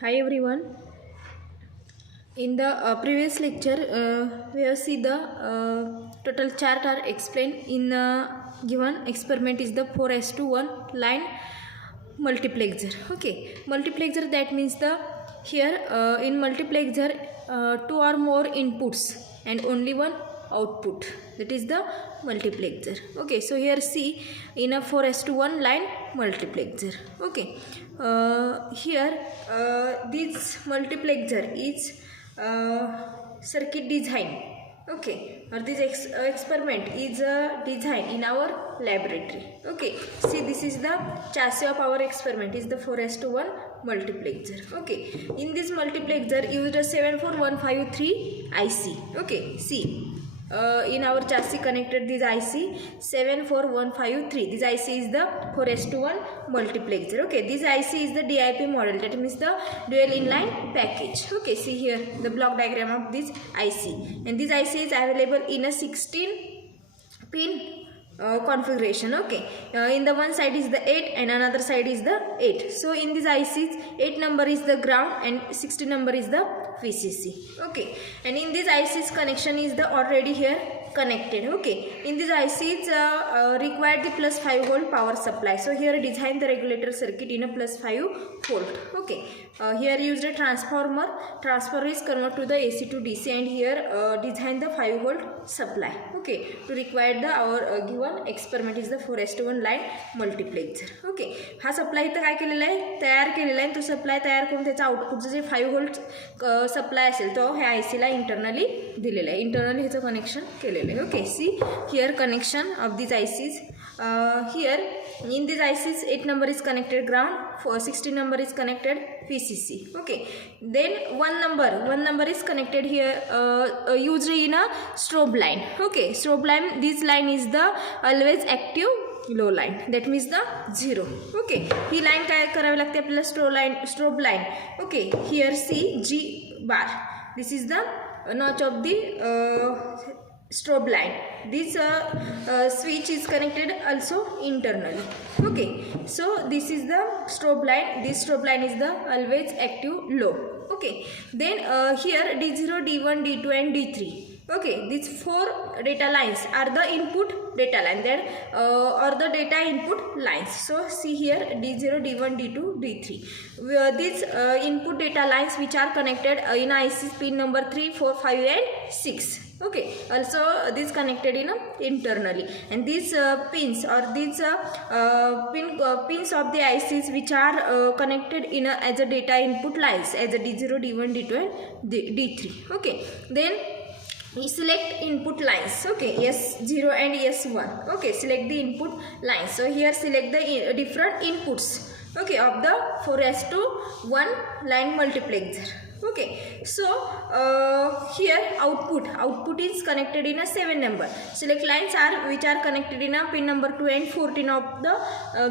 Hi everyone. In the previous lecture, we have seen the total chart are explained in given experiment is the 4:1 line multiplexer. Okay, multiplexer that means the here in multiplexer two or more inputs and only one output, that is the multiplexer. Okay, so here see in a 4:1 line multiplexer. Okay, here this multiplexer is circuit design. Okay, or this experiment is designed in our laboratory. Okay, see this is the chassis of our experiment is the 4:1 multiplexer. Okay, in this multiplexer used a 74153 IC. Okay, see in our chassis connected this IC 74153. This IC is the 4:1 multiplexer. Okay, this IC is the DIP model, that means the dual inline package. Okay, see here the block diagram of this IC, and this IC is available in a 16 pin configuration. Okay, in the one side is the 8 and another side is the 8. So in this ICs 8 number is the ground and 16 number is the VCC. Okay, and in this ICs connection is the already here connected. Okay, in this ICs required the plus 5 volt power supply. So here design the regulator circuit in a plus 5 volt. Okay, here used a transformer. Transformer is convert to the AC to DC, and here design the 5 volt supply. Okay, to require the our given experiment is the 4:1 line multiplexer. Okay, हा supply इथं काय केलेला आहे, तयार केलेला आहे. तो supply तयार करून त्याचा आउटपुटचं जे 5 व्होल्ट सप्लाय असेल तो ह्या IC ला इंटरनली दिलेला आहे. इंटरनली ह्याचं कनेक्शन केलेलं आहे. Okay, see here connection of this ICs. Here in these ICs 8 number is connected ground, 16 number is connected VCC. Okay, then one number is connected here used in a strobe line. Okay, strobe line, this line is the always active low line, that means the 0. Okay, he line काय करावी लागते आपल्याला, strobe line. Okay, here see G bar, this is the notch of the strobe line. This switch is connected also internally. Okay, so this is the strobe line. This strobe line is the always active low. Okay, then here D0, D1, D2 and D3. Okay, these 4 data lines are the input data line, then or the data input lines. So see here D0, D1, D2, D3. These input data lines which are connected in IC pin number 3, 4, 5 and 6. Okay, also this connected in internally, and these pins or these pins of the ICs which are connected in as a data input lines as a D0, D1, D2 and D3. Okay, then we select input lines. Okay, S0 and S1. Okay, select the input lines. So here select the different inputs. Okay, of the 4:1 line multiplexer. Okay, so here output is connected in a 7 number. Select lines are which are connected in a pin number 2 and 14 of the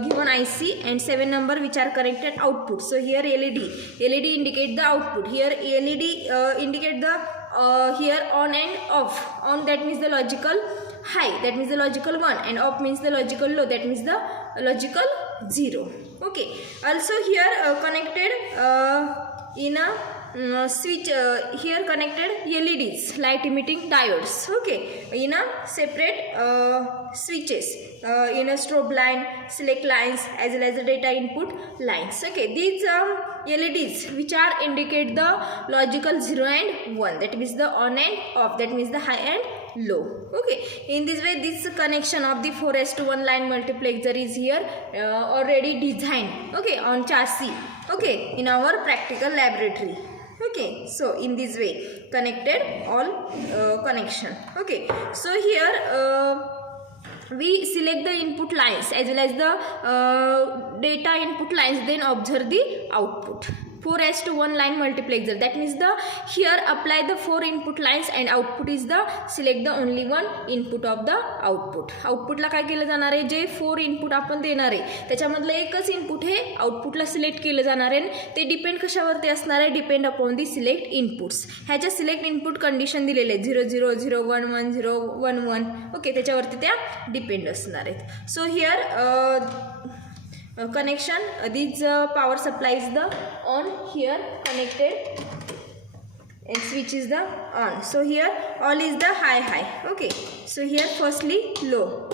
given IC, and 7 number which are connected output. So here LED indicate the output. Here LED indicate the here on and off. On, that means the logical high, that means the logical 1, and off means the logical low, that means the logical 0. Okay, also here connected in a switch, here connected LEDs, light emitting diodes. Okay, in a separate switches in a strobe line, select lines as well as the data input lines. Okay, these LEDs which are indicate the logical 0 and 1, that means the on and off, that means the high and low. Okay, in this way this connection of the 4:1 line multiplexer is here already designed. Okay, on chassis. Okay, in our practical laboratory. Okay, so in this way connected all connection. Okay, so here we select the input lines as well as the data input lines, then observe the output. 4:1 line multiplexer, that means the here apply the 4 input lines and output is the select the only one input of the output. आउटपुटला काय केलं जाणार आहे, जे 4 input आपण देणार आहे त्याच्यामधलं एकच input हे आउटपुटला select केलं जाणार आहे. ते डिपेंड कशावरती असणार आहे, depend upon the select inputs. ह्याच्या सिलेक्ट इनपुट कंडिशन दिलेले आहेत 0 0 0 1 1 0 1 1. ओके, त्याच्यावरती त्या डिपेंड असणार आहेत. So here connection. This power supply is the on, here connected, and switch is the on. So here all is the high. Okay, so here firstly low.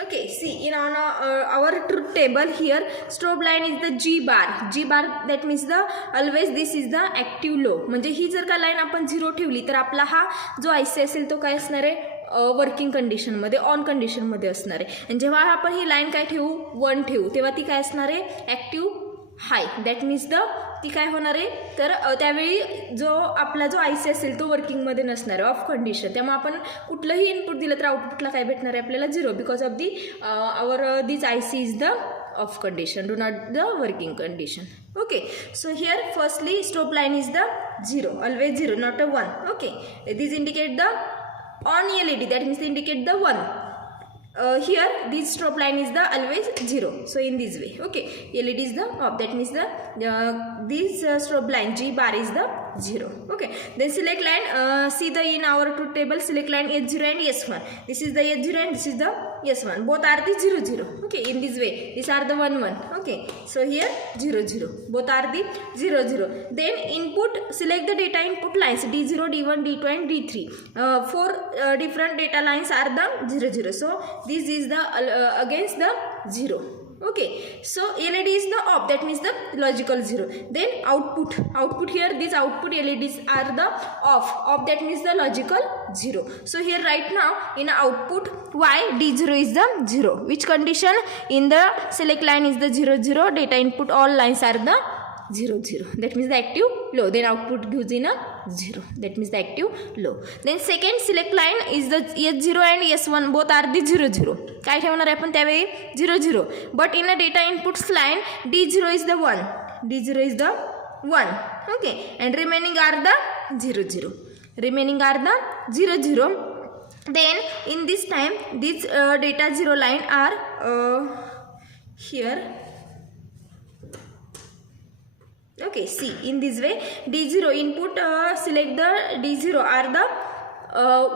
Okay, see in on our truth table here strobe line is the G bar, that means the always this is the active low. म्हणजे ही जर का line आपण 0 ठेवली तर आपला हा जो IC असेल तो काय असणार आहे, वर्किंग कंडिशनमध्ये, ऑन कंडिशनमध्ये असणार आहे. आणि जेव्हा आपण ही लाईन काय ठेवू, 1 ठेवू, तेव्हा ती काय असणार आहे, active hi. That means the ती काय होणार आहे, तर त्यावेळी जो आपला जो IC असेल तो वर्किंगमध्ये नसणार आहे, ऑफ कंडिशन. त्यामुळे आपण कुठलंही इनपुट दिलं तर आउटपुटला काय भेटणार आहे आपल्याला, 0, because of the our this IC is the off condition, do not the working condition. Okay, so here firstly strobe line is the 0, always 0, not a 1. Okay, this indicate the on LED, that means indicate the 1. Here this strobe line is the always 0, so in this way. Okay, LED is the off, that means the this strobe line G bar is the 0. Okay, then select line, see the in our truth table select line S0 and S1. This is the S0 and this is the S1, both are the 0 0. Okay, in this way these are the 1 1. Okay, so here 0 0, both are the 0 0. Then input, select the data input lines D0, D1, D2 and D3. 4 different data lines are the 0 0, so this is the against the 0. Okay, so LED is the off, that means the logical 0. Then output here these output LEDs are the off, that means the logical 0. So here right now in output Y D0 is the 0, which condition, in the select line is the 0 0, data input all lines are the 0 0, that means the active low. Then output gives in a 0, that means the active low. Then second select line is the S0 and S1, both are the 0 0. काय ठेवणार आहे आपण त्यावेळी 0 0, but in a data inputs line D0 is the 1, D0 is the 1. Okay, and remaining are the 0 0, remaining are the 0 0. Then in this time these data 0 line are here. Okay, see in this way D0 input, select the D0 are the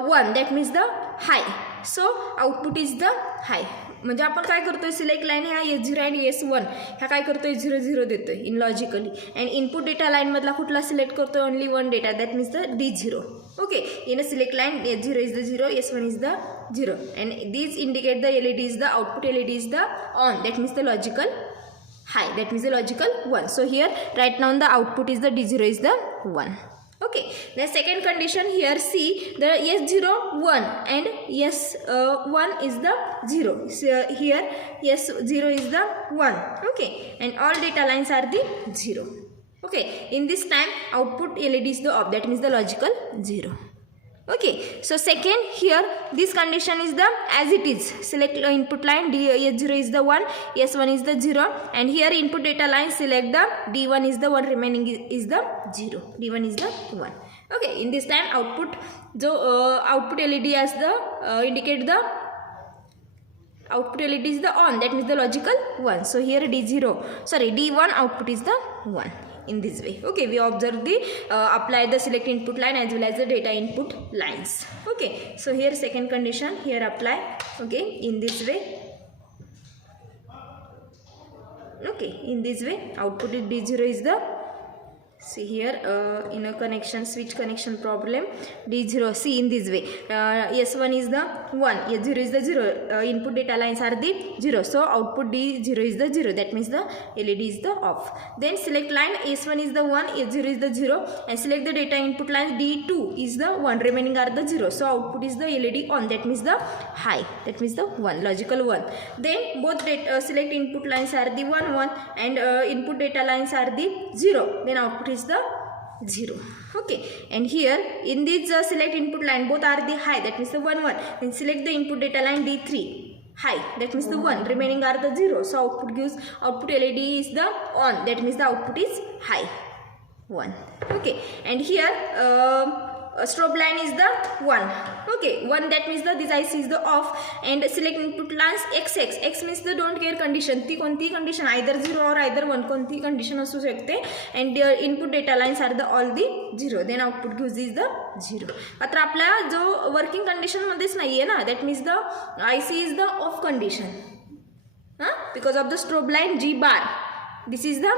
1, that means the high, so output is the high. म्हणजे आपण काय करतोय, select line ह्या S0 आणि S1 ह्या काय करतोय 0 0 देतोय in logically, and input data line मधला कुठला सिलेक्ट करतोय, only 1 data, that means the D0. Okay, in a select line S0 is the 0, S1 is the 0, and this indicate the LED is the output, LED is the on, that means the logical high, that means the logical 1. So here right now the output is the D0 is the 1. Okay, the second condition here, see the S0 1 and S1 is the 0. So here S0 is the 1. Okay, and all data lines are the 0. Okay, in this time output LED is the off, that means the logical 0. Okay, so second here this condition is the as it is, select input line S0 is the 1, S1 is the 0, and here input data line select the D1 is the 1, remaining is the 0, D1 is the 1. Okay, in this time output जो output LED as the indicate the output LED is the on, that means the logical 1. So here D1 output is the 1. In this way. Okay, we observe the apply the select input line as well as the data input lines. Okay, so here second condition here apply. Okay, in this way. Okay, in this way output is D0 is the, see here in a connection switch connection problem D0, see in this way S1 is the 1, S0 is the 0, input data lines are the 0, so output D0 is the 0, that means the LED is the off. Then select line S1 is the 1, S0 is the 0, and select the data input line D2 is the 1, remaining are the 0, so output is the LED on, that means the high, that means the 1, logical 1. Then both select input lines are the 1 1 and input data lines are the 0, then output is the 0. Okay, and here in this select input line both are the high, that means the 1 1, then select the input data line D3 high, that means the 1, remaining are the 0, so output LED is the on, that means the output is high 1. Okay, and here strobe line is the 1. Okay, 1, that means the this IC is the off, and select input lines XX, X means the don't care condition, ती कोणती condition either 0 or either 1 कोणती condition असू शकते, and input data lines are the all the 0, then output gives is the 0. मात्र आपल्या जो working condition मध्येच नाहीये ना, that means the IC is the off condition. because of the strobe line G bar. This is the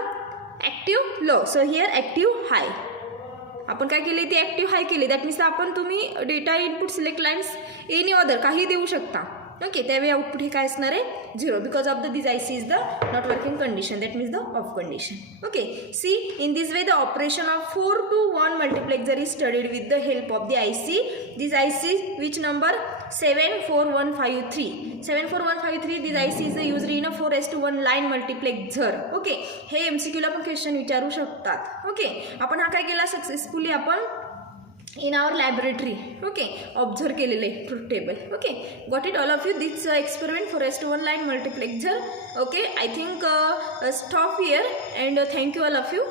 active low. So here active high. आपण काय केले ते ॲक्टिव्ह हाय केले. दॅट मीन्स आपण तुम्ही data input select lines any other काही देऊ शकता. ओके, त्यावेळी आउटपुट हे काय असणार आहे 0 because of the this I C is the not working condition. That means the off condition. Okay, see in this way the operation of 4 to 1 multiplexer is studied with the help of the IC. This IC which number 74153. 74153 this IC is used in a 4:1 line multiplexer. Okay, हे MCQ ला पण question विचारू शकतात. Okay, आपण हा काय केला successfully आपण in our laboratory. Okay, observe केलेले truth table. Okay, got it all of you. This experiment 4:1 line multiplexer. Okay, I think stop here and thank you all of you.